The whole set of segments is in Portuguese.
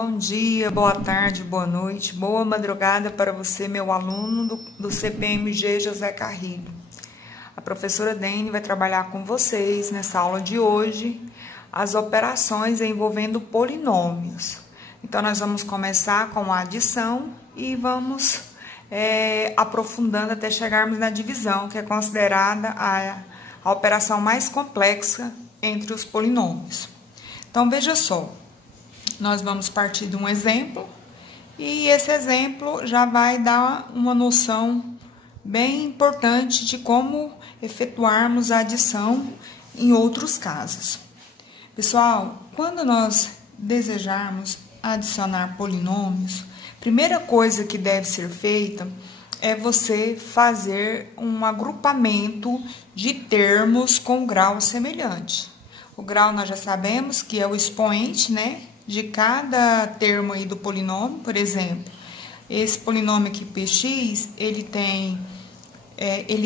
Bom dia, boa tarde, boa noite, boa madrugada para você, meu aluno do CPMG José Carrilho. A professora Dene vai trabalhar com vocês nessa aula de hoje as operações envolvendo polinômios. Então, nós vamos começar com a adição e vamos aprofundando até chegarmos na divisão, que é considerada a operação mais complexa entre os polinômios. Então, veja só. Nós vamos partir de um exemplo e esse exemplo já vai dar uma noção bem importante de como efetuarmos a adição em outros casos. Pessoal, quando nós desejarmos adicionar polinômios, a primeira coisa que deve ser feita é você fazer um agrupamento de termos com grau semelhante. O grau nós já sabemos que é o expoente, né? De cada termo aí do polinômio. Por exemplo, esse polinômio aqui, px, ele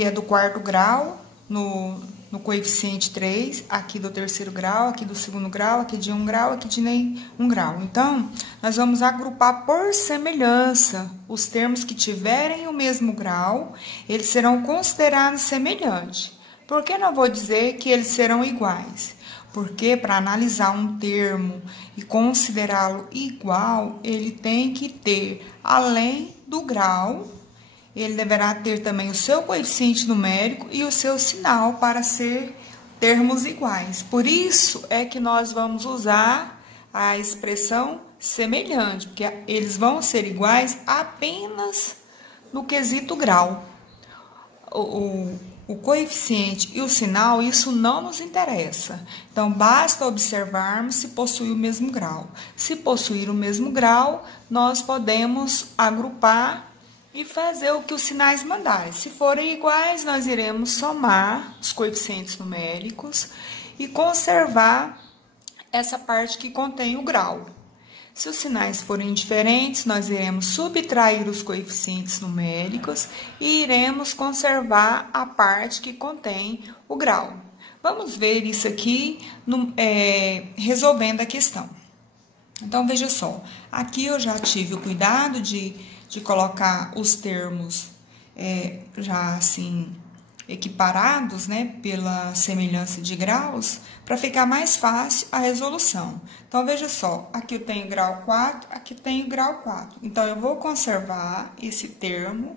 é do quarto grau no coeficiente 3, aqui do terceiro grau, aqui do segundo grau, aqui de 1 grau, aqui de nem 1 grau. Então, nós vamos agrupar por semelhança os termos que tiverem o mesmo grau, eles serão considerados semelhantes. Por que não vou dizer que eles serão iguais? Porque para analisar um termo e considerá-lo igual, ele tem que ter, além do grau, ele deverá ter também o seu coeficiente numérico e o seu sinal para ser termos iguais. Por isso é que nós vamos usar a expressão semelhante, porque eles vão ser iguais apenas no quesito grau. O coeficiente e o sinal, isso não nos interessa. Então, basta observarmos se possui o mesmo grau. Se possuir o mesmo grau, nós podemos agrupar e fazer o que os sinais mandarem. Se forem iguais, nós iremos somar os coeficientes numéricos e conservar essa parte que contém o grau. Se os sinais forem diferentes, nós iremos subtrair os coeficientes numéricos e iremos conservar a parte que contém o grau. Vamos ver isso aqui resolvendo a questão. Então, veja só, aqui eu já tive o cuidado de colocar os termos já assim equiparados, né, pela semelhança de graus, para ficar mais fácil a resolução. Então, veja só, aqui eu tenho grau 4, aqui tenho grau 4. Então, eu vou conservar esse termo,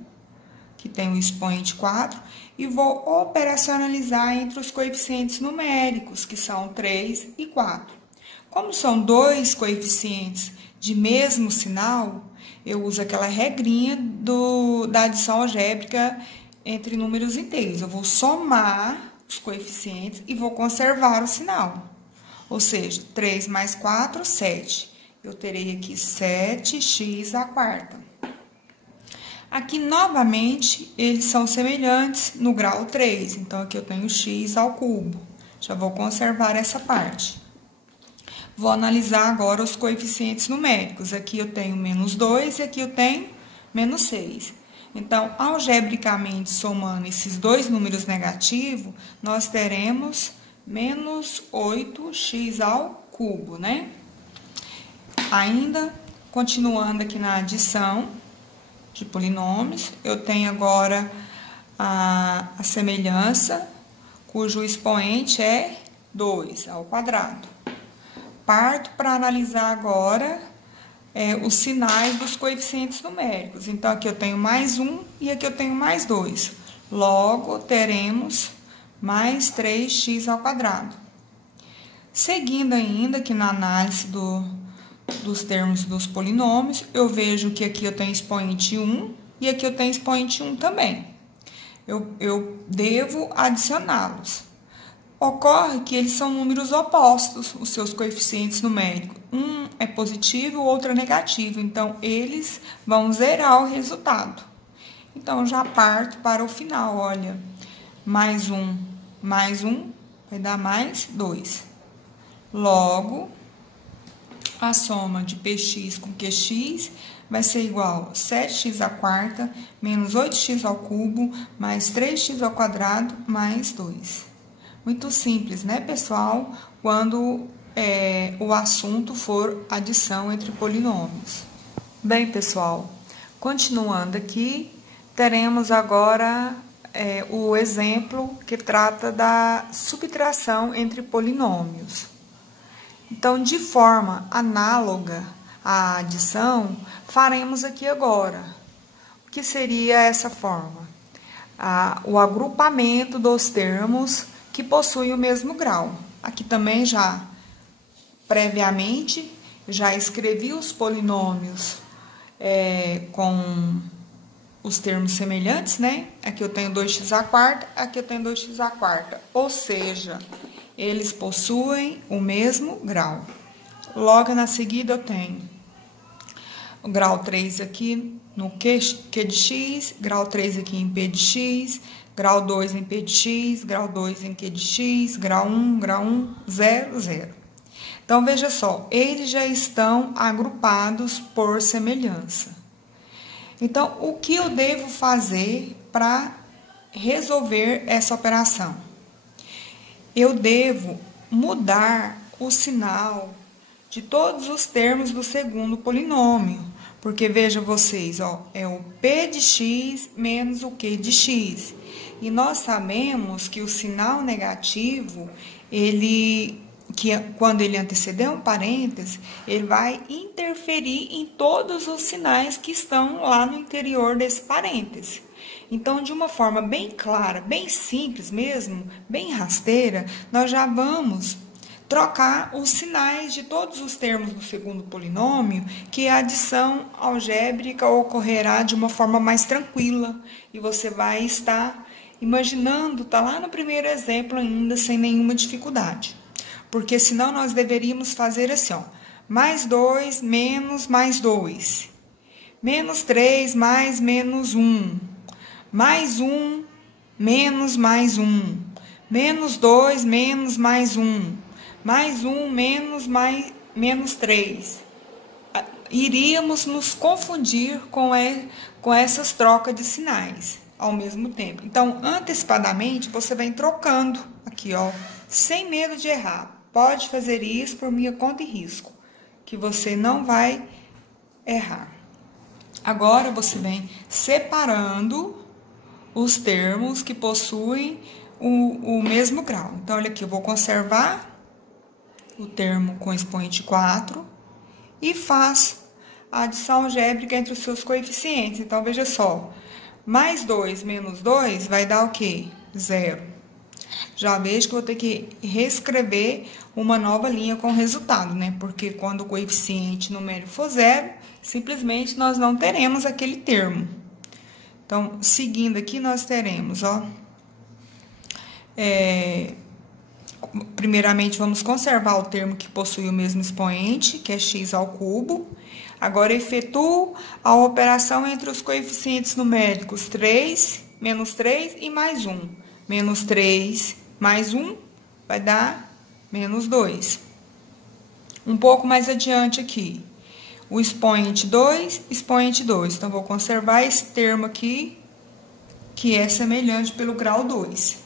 que tem o expoente 4, e vou operacionalizar entre os coeficientes numéricos, que são 3 e 4. Como são dois coeficientes de mesmo sinal, eu uso aquela regrinha da adição algébrica entre números inteiros. Eu vou somar os coeficientes e vou conservar o sinal. Ou seja, 3 mais 4, 7. Eu terei aqui 7x à quarta. Aqui, novamente, eles são semelhantes no grau 3. Então, aqui eu tenho x ao cubo. Já vou conservar essa parte. Vou analisar agora os coeficientes numéricos. Aqui eu tenho menos 2 e aqui eu tenho menos 6. Então, algebricamente, somando esses dois números negativos, nós teremos menos 8x ao cubo, né? Ainda, continuando aqui na adição de polinômios, eu tenho agora a semelhança, cujo expoente é 2 ao quadrado. Parto para analisar agora os sinais dos coeficientes numéricos. Então, aqui eu tenho mais 1 e aqui eu tenho mais 2. Logo, teremos mais 3x ao quadrado. Seguindo ainda aqui na análise dos termos dos polinômios, eu vejo que aqui eu tenho expoente 1 e aqui eu tenho expoente 1 também. Eu devo adicioná-los. Ocorre que eles são números opostos, os seus coeficientes numéricos. Um é positivo, o outro é negativo. Então, eles vão zerar o resultado. Então, já parto para o final, olha. Mais 1 vai dar mais 2. Logo, a soma de px com qx vai ser igual a 7x à quarta, menos 8x ao cubo, mais 3x ao quadrado, mais 2. Muito simples, né, pessoal? Quando o assunto for adição entre polinômios. Bem, pessoal, continuando aqui, teremos agora o exemplo que trata da subtração entre polinômios. Então, de forma análoga à adição, faremos aqui agora. O que seria essa forma? O agrupamento dos termos que possuem o mesmo grau. Aqui também previamente, já escrevi os polinômios com os termos semelhantes, né? Aqui eu tenho 2x à quarta, aqui eu tenho 2x à quarta. Ou seja, eles possuem o mesmo grau. Logo na seguida eu tenho o grau 3 aqui no Q de x, grau 3 aqui em P de x, grau 2 em P de x, grau 2 em Q de x, grau 1, 0, 0. Então, veja só, eles já estão agrupados por semelhança. Então, o que eu devo fazer para resolver essa operação? Eu devo mudar o sinal de todos os termos do segundo polinômio. Porque, veja vocês, ó, é o P de x menos o Q de x. E nós sabemos que o sinal negativo, quando ele anteceder um parêntese, ele vai interferir em todos os sinais que estão lá no interior desse parêntese. Então, de uma forma bem clara, bem simples mesmo, bem rasteira, nós já vamos trocar os sinais de todos os termos do segundo polinômio, que a adição algébrica ocorrerá de uma forma mais tranquila. E você vai estar imaginando, tá lá no primeiro exemplo ainda, sem nenhuma dificuldade. Porque senão nós deveríamos fazer assim, ó, mais 2 menos mais 2, menos 3 mais menos 1, mais 1 menos mais 1, menos 2 menos mais 1, mais 1 menos 3. Iríamos nos confundir com essas trocas de sinais ao mesmo tempo. Então, antecipadamente, você vem trocando aqui, ó, sem medo de errar. Pode fazer isso por minha conta e risco, que você não vai errar. Agora, você vem separando os termos que possuem o mesmo grau. Então, olha aqui, eu vou conservar o termo com expoente 4 e faço a adição algébrica entre os seus coeficientes. Então, veja só, mais 2 menos 2 vai dar o quê? 0. Já vejo que eu vou ter que reescrever uma nova linha com o resultado, né? Porque quando o coeficiente numérico for 0, simplesmente nós não teremos aquele termo. Então, seguindo aqui, nós teremos, ó, primeiramente, vamos conservar o termo que possui o mesmo expoente, que é x ao cubo. Agora, efetuo a operação entre os coeficientes numéricos 3, menos 3 e mais 1. Menos 3 mais 1 vai dar menos 2. Um pouco mais adiante aqui, o expoente 2, expoente 2. Então, vou conservar esse termo aqui, que é semelhante pelo grau 2.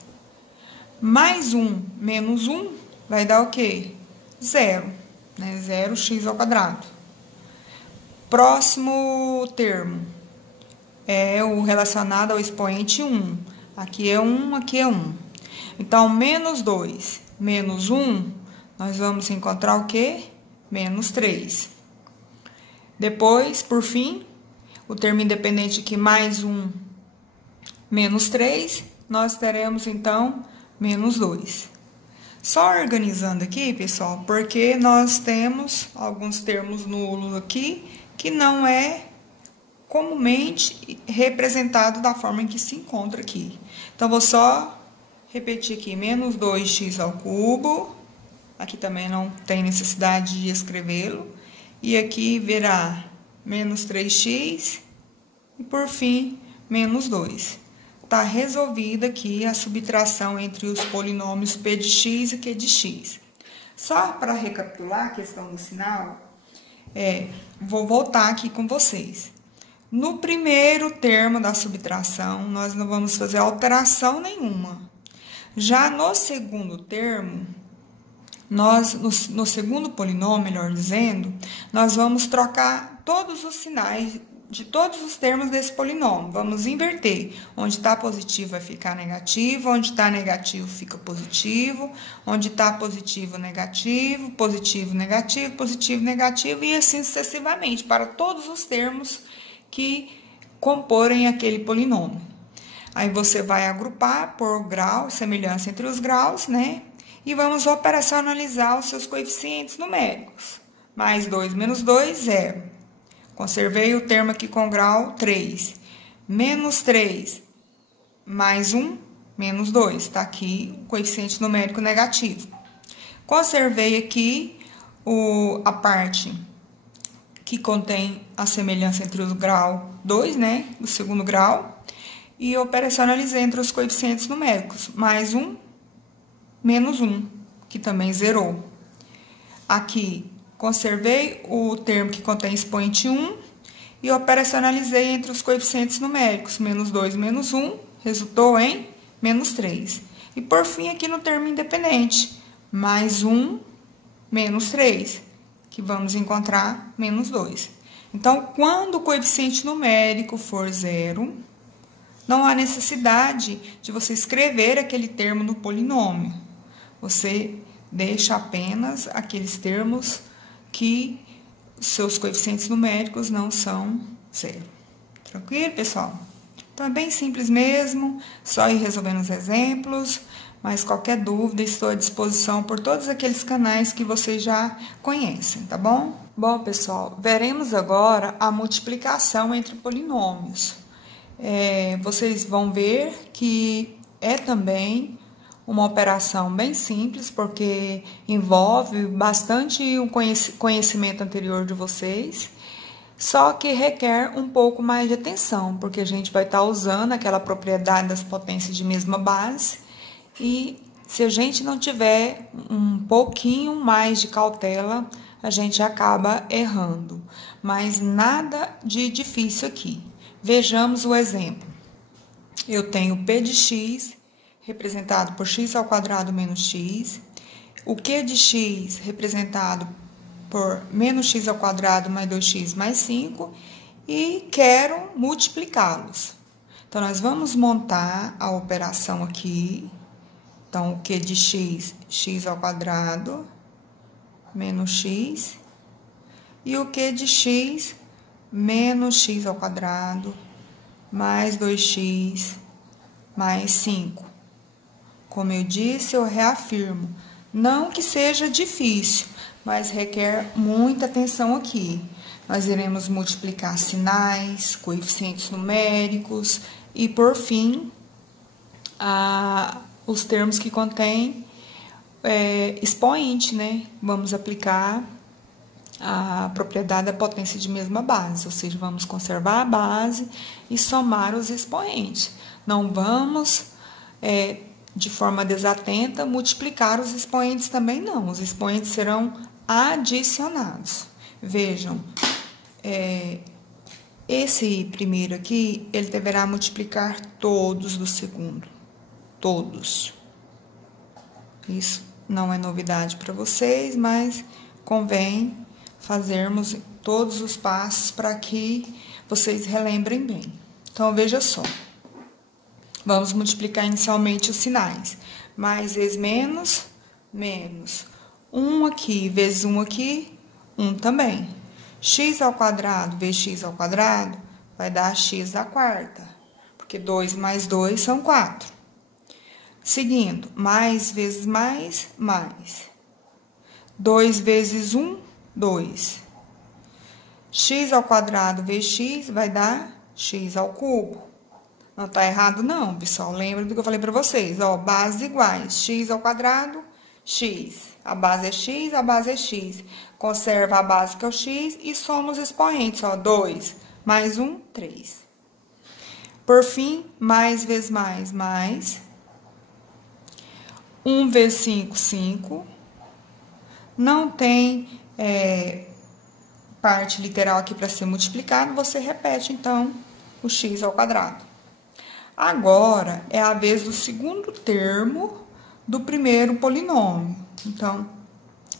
Mais 1 menos 1 vai dar o quê? 0, né? 0x ao quadrado. Próximo termo é o relacionado ao expoente 1. Aqui é 1, aqui é 1. Então, menos 2 menos 1, nós vamos encontrar o quê? Menos 3. Depois, por fim, o termo independente aqui, mais 1 menos 3, nós teremos, então, menos 2. Só organizando aqui, pessoal, porque nós temos alguns termos nulos aqui que não é comumente representado da forma em que se encontra aqui. Então, vou só repetir aqui, menos 2x ao cubo. Aqui também não tem necessidade de escrevê-lo. E aqui virá menos 3x e, por fim, menos 2. Está resolvida aqui a subtração entre os polinômios p de x e q de x. Só para recapitular a questão do sinal, vou voltar aqui com vocês. No primeiro termo da subtração, nós não vamos fazer alteração nenhuma. Já no segundo termo, nós, no segundo polinômio, melhor dizendo, nós vamos trocar todos os sinais de todos os termos desse polinômio. Vamos inverter. Onde está positivo vai ficar negativo, onde está negativo fica positivo, onde está positivo, negativo, positivo, negativo, positivo, negativo, e assim sucessivamente, para todos os termos que comporem aquele polinômio. Aí você vai agrupar por grau, semelhança entre os graus, né? E vamos operacionalizar os seus coeficientes numéricos. Mais 2 menos 2, 0. Conservei o termo aqui com grau 3. Menos 3, mais 1, menos 2. Está aqui o coeficiente numérico negativo. Conservei aqui a parte que contém a semelhança entre o grau 2, né? Do segundo grau. E operacionalizei entre os coeficientes numéricos. Mais 1, menos 1, que também zerou. Aqui, conservei o termo que contém expoente 1 e operacionalizei entre os coeficientes numéricos. Menos 2, menos 1, resultou em menos 3. E, por fim, aqui no termo independente, mais 1, menos 3, que vamos encontrar menos 2. Então, quando o coeficiente numérico for 0, não há necessidade de você escrever aquele termo no polinômio. Você deixa apenas aqueles termos que seus coeficientes numéricos não são 0. Tranquilo, pessoal? Então, é bem simples mesmo, só ir resolvendo os exemplos, mas qualquer dúvida, estou à disposição por todos aqueles canais que vocês já conhecem, tá bom? Bom, pessoal, veremos agora a multiplicação entre polinômios. Vocês vão ver que é também uma operação bem simples, porque envolve bastante o conhecimento anterior de vocês, só que requer um pouco mais de atenção, porque a gente vai estar usando aquela propriedade das potências de mesma base, e se a gente não tiver um pouquinho mais de cautela, a gente acaba errando. Mas nada de difícil aqui. Vejamos o exemplo. Eu tenho P de x representado por x ao quadrado menos x, o Q de x representado por menos x ao quadrado mais 2x mais 5, e quero multiplicá-los. Então, nós vamos montar a operação aqui. Então, o Q de x, x ao quadrado menos x, e o Q de x menos x ao quadrado mais 2x mais 5. Como eu disse, eu reafirmo, não que seja difícil, mas requer muita atenção aqui. Nós iremos multiplicar sinais, coeficientes numéricos e, por fim, os termos que contêm expoente, né? Vamos aplicar a propriedade da potência de mesma base, ou seja, vamos conservar a base e somar os expoentes. Não vamos, de forma desatenta, multiplicar os expoentes também não. Os expoentes serão adicionados. Vejam, esse primeiro aqui, ele deverá multiplicar todos do segundo. Todos. Isso não é novidade para vocês, mas convém fazermos todos os passos para que vocês relembrem bem. Então, veja só. Vamos multiplicar inicialmente os sinais. Mais vezes menos, menos. 1 aqui vezes 1 aqui, 1 também. X ao quadrado vezes x ao quadrado vai dar x à quarta, porque 2 mais 2 são 4. Seguindo, mais vezes mais, mais. 2 vezes 1, 2. X ao quadrado vezes x vai dar x ao cubo. Não tá errado não, pessoal. Lembra do que eu falei para vocês, ó, bases iguais. X ao quadrado, x. A base é x, a base é x. Conserva a base que é o x e soma os expoentes, ó, 2 mais 1, 3. Por fim, mais vezes mais, mais. 1 vezes 5, 5. Não tem parte literal aqui para ser multiplicado, você repete, então, o x ao quadrado. Agora, é a vez do segundo termo do primeiro polinômio. Então,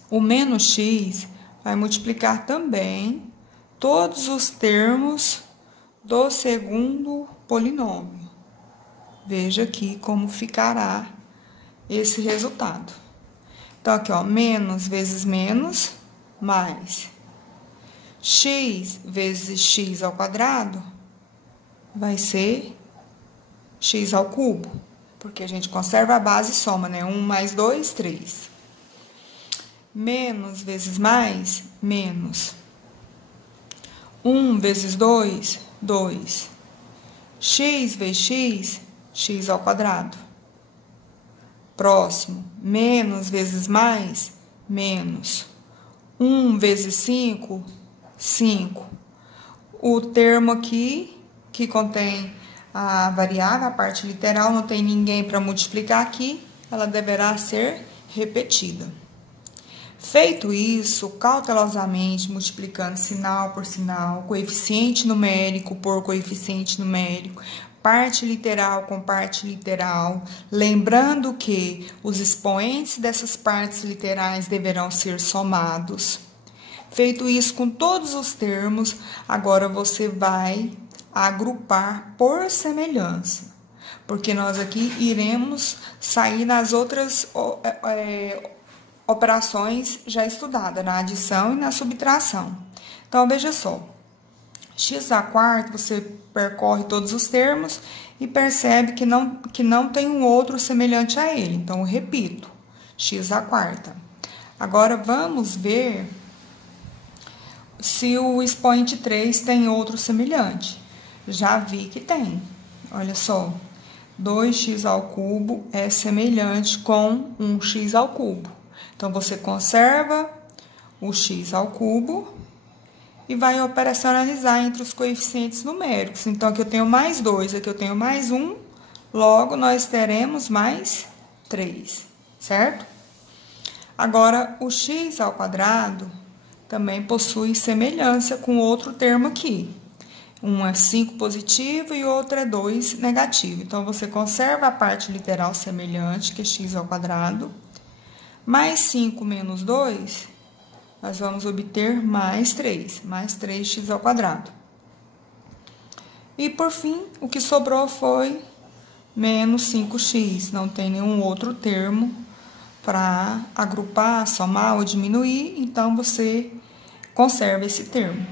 O menos x vai multiplicar também todos os termos do segundo polinômio. Veja aqui como ficará esse resultado. Então, aqui, ó, menos vezes menos, mais x vezes x ao quadrado vai ser x ao cubo, porque a gente conserva a base e soma, né? 1 mais 2, 3. Menos vezes mais, menos. 1 vezes 2, 2. X vezes x, x ao quadrado. Próximo, menos vezes mais, menos. 1 vezes 5, 5. O termo aqui, que contém a variável, a parte literal, não tem ninguém para multiplicar aqui, ela deverá ser repetida. Feito isso, cautelosamente, multiplicando sinal por sinal, coeficiente numérico por coeficiente numérico, parte literal com parte literal, lembrando que os expoentes dessas partes literais deverão ser somados. Feito isso com todos os termos, agora você vai agrupar por semelhança, porque nós aqui iremos sair nas outras operações já estudadas, na adição e na subtração. Então, veja só, x à quarta, você percorre todos os termos e percebe que não tem um outro semelhante a ele. Então, eu repito, x à quarta. Agora, vamos ver se o expoente 3 tem outro semelhante. Já vi que tem. Olha só, 2x ao cubo é semelhante com 1x ao cubo. Então, você conserva o x ao cubo e vai operacionalizar entre os coeficientes numéricos. Então, aqui eu tenho mais 2, aqui eu tenho mais 1, logo nós teremos mais 3, certo? Agora, o x ao quadrado também possui semelhança com outro termo aqui. Um é 5 positivo e outro é 2 negativo. Então, você conserva a parte literal semelhante, que é x ao quadrado. Mais 5 menos 2, nós vamos obter mais 3 3x ao quadrado. E, por fim, o que sobrou foi menos 5x. Não tem nenhum outro termo para agrupar, somar ou diminuir, então você conserva esse termo.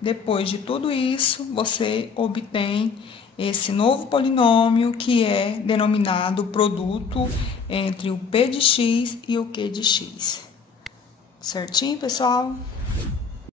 Depois de tudo isso, você obtém esse novo polinômio que é denominado produto entre o p de x e o q de x. Certinho, pessoal?